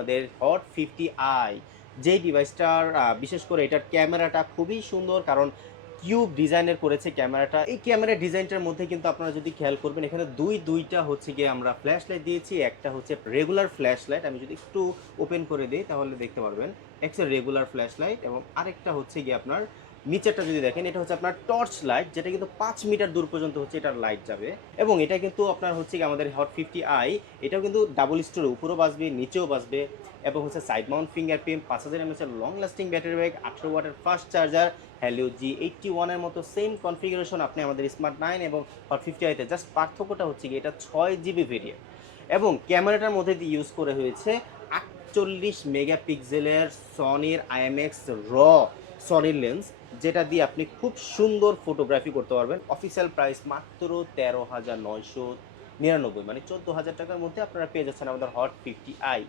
আমাদের hot fifty I যেই ডিভাইসটার বিশেষ করে এটার ক্যামেরাটা খুবই সুন্দর, কারণ কিউব ডিজাইনের করেছে ক্যামেরাটা। এই ক্যামেরার ডিজাইনটার মধ্যে কিন্তু আপনারা যদি খেয়াল করবেন, এখানে দুই, দুইটা হচ্ছে গিয়ে আমরা ফ্ল্যাশ লাইট দিয়েছি, একটা হচ্ছে রেগুলার ফ্ল্যাশ লাইট আমি যদি একটু ওপেন করে দিই, তাহলে দেখতে পারবেন। একটা রেগুলার ফ্ল্যাশ লাইট এবং আরেকটা হচ্ছে গিয়ে আপনার নিচেরটা যদি দেখেন, এটা হচ্ছে আপনার টর্চ লাইট যেটা কিন্তু পাঁচ মিটার দূর পর্যন্ত হচ্ছে এটার লাইট যাবে। এবং এটা কিন্তু আপনার হচ্ছে আমাদের হট ফিফটি আই এটাও কিন্তু ডাবল স্টোর উপরেও বাসবে নিচেও বাসবে এবং হচ্ছে সাইড মাউন্ট ফিঙ্গার প্রিন্ট পাঁচ হাজার এমএচের লং লাস্টিং ব্যাটারি ব্যাগ আঠেরো ওয়াটের fast charger Helio G eighty ওয়ানের মতো সেম কনফিগারেশন আপনি আমাদের স্মার্ট নাইন এবং হট ফিফটি আইতে জাস্ট পার্থক্যটা হচ্ছে কি এটা ছয় জিবি ভেরিয়েন্ট এবং ক্যামেরাটার মধ্যে দিয়ে ইউজ করে হয়েছে আটচল্লিশ মেগাপিক্সেলের সনির আইএমএক্স র সনির লেন্স যেটা দিয়ে আপনি খুব সুন্দর ফটোগ্রাফি করতে পারবেন। অফিসিয়াল প্রাইস মাত্র তেরো হাজার নয়শো নিরানব্বই মানে চোদ্দ হাজার টাকার মধ্যে আপনারা পেয়ে যাচ্ছেন আমাদের হট ফিফটি আই